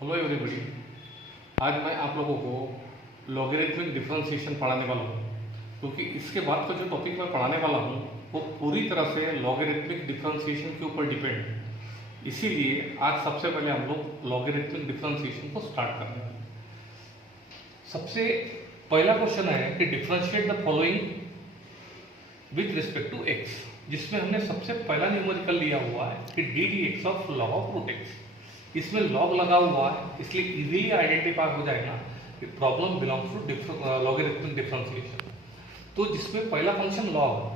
Hello everybody. आज मैं आप लोगों को लॉगरिथमिक डिफरेंशिएशन पढ़ाने वाला हूँ, क्योंकि इसके बाद का जो टॉपिक मैं पढ़ाने वाला हूँ वो पूरी तरह से लॉगरिथमिक डिफरेंशिएशन के ऊपर डिपेंड है। इसीलिए आज सबसे पहले हम लोग लॉगरिथमिक डिफरेंशिएशन को स्टार्ट करने वाले हैं। सबसे पहला क्वेश्चन है कि differentiate the following with respect to x, जिसमें हमने सबसे पहला न्यूमेरिकल लिया हुआ है कि d d x of log of root x. इसमें लॉग लगा हुआ है, इसलिए इजीली आइडेंटिफाई हो जाएगा कि problem belongs to logarithmic differentiation. तो जिसमें पहला फंक्शन लॉग है,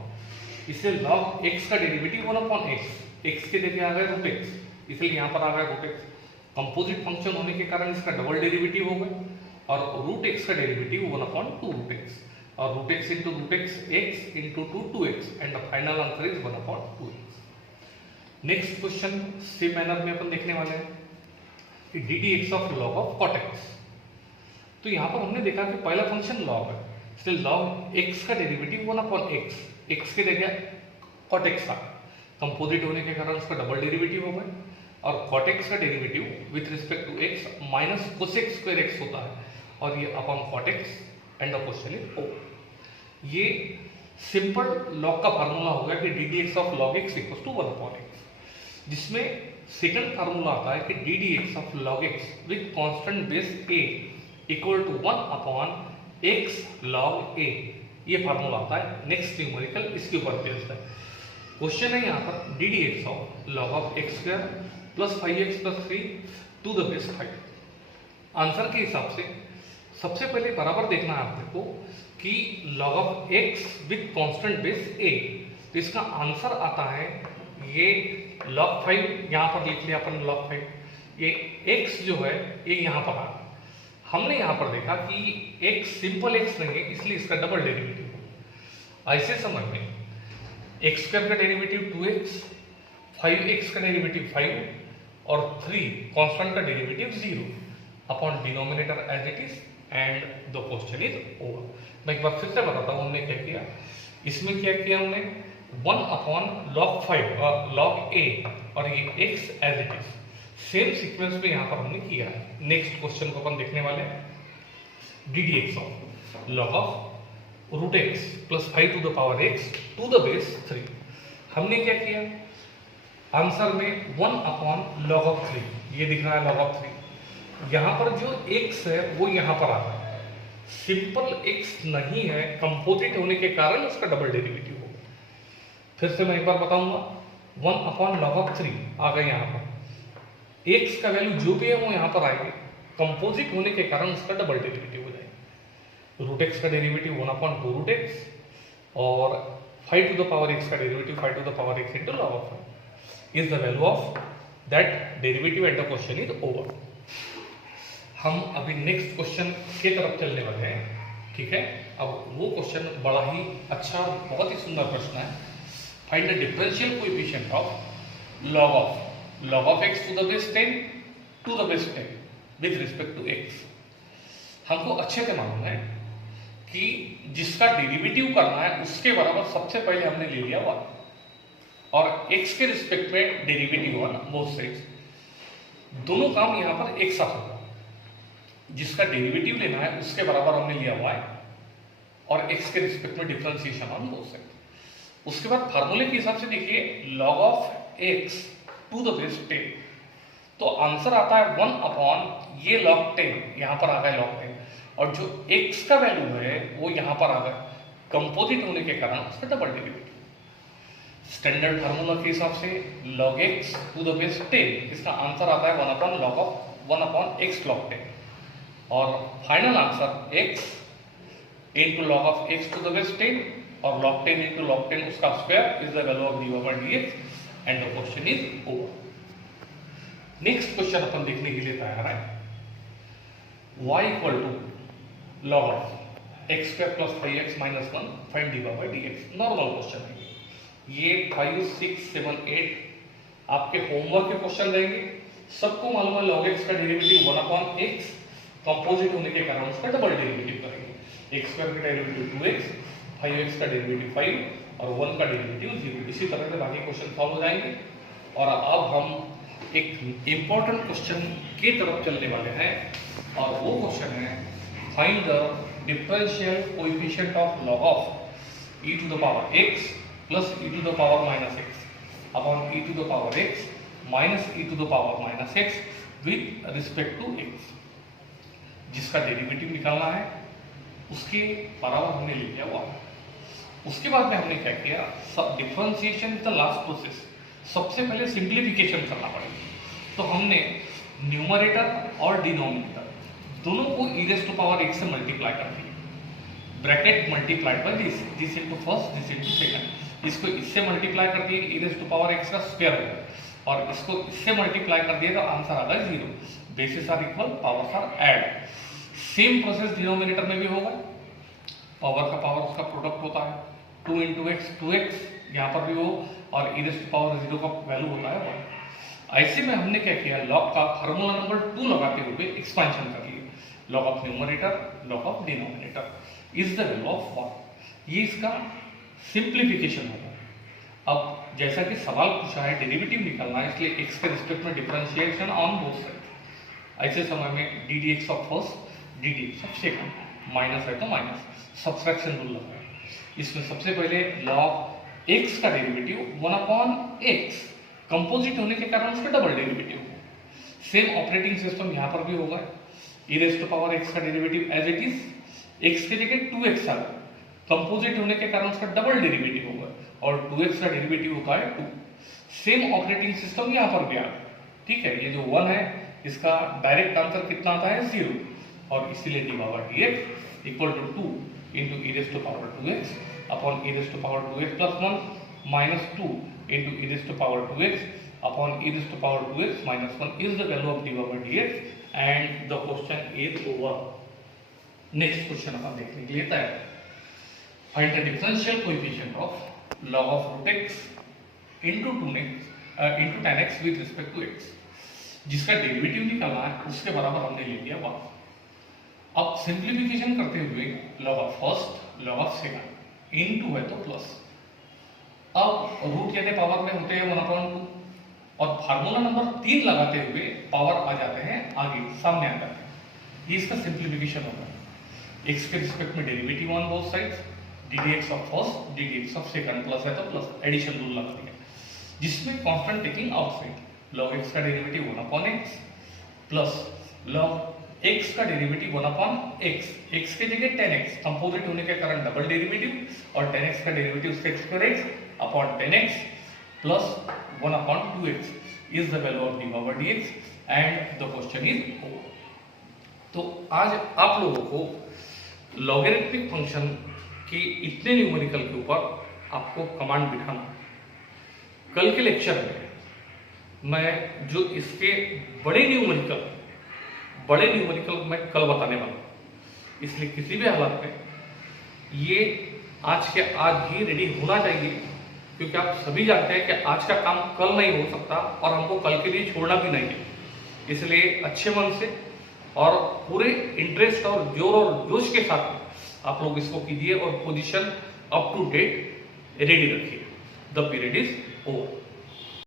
इसलिए लॉग एक्स का डेरिवेटिव 1/x, एक्स के जगह आ गया रूट एक्स, इसलिए यहाँ पर आ गया रूट एक्स। कंपोजिट फंक्शन होने के कारण इसका डबल डेरिवेटिव हो गया, और रूट एक्स का डेरिवेटिव 1/2 रूट एक्स, और root x into root x, x into 2x, and the final answer is 1/2x। Next question same manner में अपन देखने वाले हैं कि d d x of log of cot x. तो यहाँ पर हमने देखा कि पहला फंक्शन लॉग है, इसलिए लॉग एक्स का डेरिवेटिव 1/x, एक्स के जगह कॉट एक्स था, कंपोजिट होने के कारण उसका डबल डेरिवेटिव हो गया, और कॉट एक्स का derivative with respect to x minus cosec square x होता है, और ये upon cot x, and the question is over. ये सिंपल लॉग का फार्मूला हो गया कि d d x of log x equal to 1/x, जिसमें सेकंड फार्मूला आता है कि d d x of log x with constant base a equal to 1/x log a। ये फार्मूला आता है। नेक्स्ट न्यूमेरिकल इसके ऊपर बेस्ड है। क्वेश्चन है यहाँ पर d d x of log of x square plus 5x plus 3 to the base 5। Answer के हिसाब से सबसे पहले बराबर देखना है आपको कि log of x with constant base a, तो इसका आंसर आता है ये log 5, यहाँ पर लिख लिया अपन log 5, ये x जो है ये यहाँ पर आ गया। हमने यहाँ पर देखा कि x सिंपल x नहीं है, इसलिए इसका डबल डेरिवेटिव है। ऐसे समय में x स्क्वायर का डेरिवेटिव 2x, 5x का डेरिवेटिव 5, और 3 कांस्टेंट का derivative 0 upon denominator as it is, and the question is over. मैं एक बार फिर से बताता हूँ हमने क्या किया। इसमें क्या किया हमने 1/log 5 log a, और ये x as it is same sequence में यहाँ पर हमने किया है। नेक्स्ट क्वेश्चन को अपन देखने वाले हैं d d x of log of root x plus 5 to the power x to the base 3। हमने क्या किया, आंसर में 1/log ऑफ 3, ये दिख रहा है log ऑफ 3, यहाँ पर जो x है वो यहाँ पर आ रहा है, सिंपल x नहीं है, कंपोजिट होने के कारण उसका डबल डेरिवेटिव होगा। फिर से मैं एक बार बताऊंगा, 1/log ऑफ 3 आ गया यहाँ पर, x का वैल्यू जो भी है वो यहाँ पर आएगी, कंपोजिट होने के कारण उसका डबल डेरिवेटिव हो जाएगा। रूट एक्स का डेरिवेटिव 1/2 रूट एक्स, और 5 टू द पावर x का derivative 5 to the power x into log of 5 is the value of that derivative, and the question is over. हम अभी नेक्स्ट क्वेश्चन के तरफ चलने वाले हैं, ठीक है। अब वो क्वेश्चन बड़ा ही अच्छा, बहुत ही सुंदर प्रश्न है। Find the differential coefficient of log of x to the base 10 to the base 10 with respect to x। हमको अच्छे से मालूम है कि जिसका डेरिवेटिव करना है उसके बराबर सबसे पहले हमने ले लिया 1, और x के रिस्पेक्ट में डेरिवेटिव 1 बोथ साइड्स, दोनों काम यहाँ पर एक साथ होगा। जिसका डेरिवेटिव लेना है उसके बराबर हमने लिया y, और x के रिस्पेक्ट में डिफरेंशिएशन ऑन बोथ साइड। उसके बाद फार्मूले के हिसाब से देखिए log of x to the base 10, तो आंसर आता है 1/, ये log 10 यहाँ पर आ गया log 10, और जो x का वैल्यू है वो यहाँ पर आ गया, कंपोजिट होने के कारण उसका डबल डेरिवेटिव। स्टैंडर्ड फार्मूला के हिसाब से log x to the base 10, इसका आंसर आता है 1/x log 10, और final answer x into log of x to the base 10, और log 10 इंटू log 10 उसका square is the value of dy/dx, and the question is over. Next question अपन देखने के लिए तैयार है। y equal to log of x square plus 5x minus 1 find dy/dx। Normal question है ये 5, 6, 7, 8 आपके होमवर्क के क्वेश्चन रहेंगे। सबको मालूम है log x का डेरिवेटिव 1/x, कंपोजिट होने के कारण उसका डबल डेरिवेटिव करेंगे। x स्क्वायर का डेरिवेटिव 2x, 5x का डेरिवेटिव 5, और 1 का डेरिवेटिव 0। इसी तरह से बाकी क्वेश्चन सॉल्व हो जाएंगे। और अब हम एक इम्पोर्टेंट क्वेश्चन की तरफ चलने वाले हैं और वो क्वेश्चन है find the differential coefficient of log of e to the power x plus e to the power minus x upon e to the power x minus e to the power minus x with respect to x। जिसका derivative निकालना है उसके बराबर हमने ले लिया 1। उसके बाद में हमने क्या किया, differentiation is the last process. सबसे पहले सिंप्लीफिकेशन करना पड़ेगा, तो हमने न्यूमरेटर और डिनोमिनेटर दोनों को e raise to power x से मल्टीप्लाई कर दिया, bracket multiplied by this into first this into second. इसको इससे मल्टीप्लाई कर दिए e raise to power x का स्क्वायर हो गया और इसको इससे मल्टीप्लाई कर दिए तो आंसर आ गया 0। Basis are equal, powers are add. Same process denominator में भी होगा, पावर का पावर उसका प्रोडक्ट होता है 2 इंटू एक्स 2x यहाँ पर भी हो और e रेज़ टू पावर 0 का वैल्यू होता है 1। ऐसे में हमने क्या किया, लॉग का फार्मूला नंबर 2 लगाते हुए एक्सपेंशन कर लिए, log of numerator log of denominator is the value of 1। ये इसका सिंप्लीफिकेशन होगा। अब जैसा कि सवाल पूछा है डेरिवेटिव निकालना है, इसलिए x के रिस्पेक्ट में डिफरेंशिएशन ऑन बोथ साइड। ऐसे समय में D d x of first D d x of second, minus है तो माइनस, सब्सट्रैक्शन रूल लगा है। इसमें सबसे पहले लॉग x का डेरिवेटिव 1 अपॉन x, कंपोजिट होने के कारण उसका डबल डेरिवेटिव हो। सेम ऑपरेटिंग सिस्टम यहाँ पर भी होगा, e raise to power x का derivative as it is, x के जगह 2x आ गया, कंपोजिट होने के कारण उसका डबल डेरिवेटिव होगा और 2x का डेरिवेटिव होता है 2। सेम ऑपरेटिंग सिस्टम यहाँ पर भी आ गया, ठीक है। ये जो 1 है इसका डायरेक्ट आंसर कितना आता है 0 और इसीलिए d power d x equal to 2 into e raise to power 2x upon e raise to power 2x plus 1 minus 2 into e raise to power 2x upon e raise to power 2x minus 1 is the value of d power dx and the question is over. Next question अपन देखने के लिए तैयार। Find the differential coefficient of log of root x into 2x into tan x with respect to x। जिसका derivative निकालना है उसके बराबर हमने ले लिया 1। अब सिंप्लीफिकेशन करते हुए log of first log of second into है तो प्लस। अब रूट यदि पावर में होते हैं 1/2 और फार्मूला नंबर 3 लगाते हुए पावर आ जाते हैं आगे सामने आ जाते हैं। ये इसका सिंप्लीफिकेशन होगा। x के रिस्पेक्ट में derivative on both sides, D d x of first D d x of second, plus है तो प्लस, एडिशन रूल लगा दिया, जिसमें constant taking outside log x का derivative 1 upon x plus log x का derivative 1 upon x, x के जगह 10x, composite होने के कारण डबल डेरिवेटिव और 10x का derivative sec square x upon 10x plus 1 upon 2x is the value of d power dx and the question is over. तो आज आप लोगों को लॉगरिथमिक फंक्शन के इतने न्यूमेरिकल के ऊपर आपको कमांड बिठाना। कल के लेक्चर में मैं जो इसके बड़े न्यूमेरिकल मैं कल बताने वाला हूँ, इसलिए किसी भी हालत में ये आज के आज ही रेडी होना चाहिए, क्योंकि आप सभी जानते हैं कि आज का काम कल नहीं हो सकता और हमको कल के लिए छोड़ना भी नहीं है। इसलिए अच्छे मन से और पूरे इंटरेस्ट और जोर और जोश के साथ आप लोग इसको कीजिए और position up to date ready रखिए। The period is over.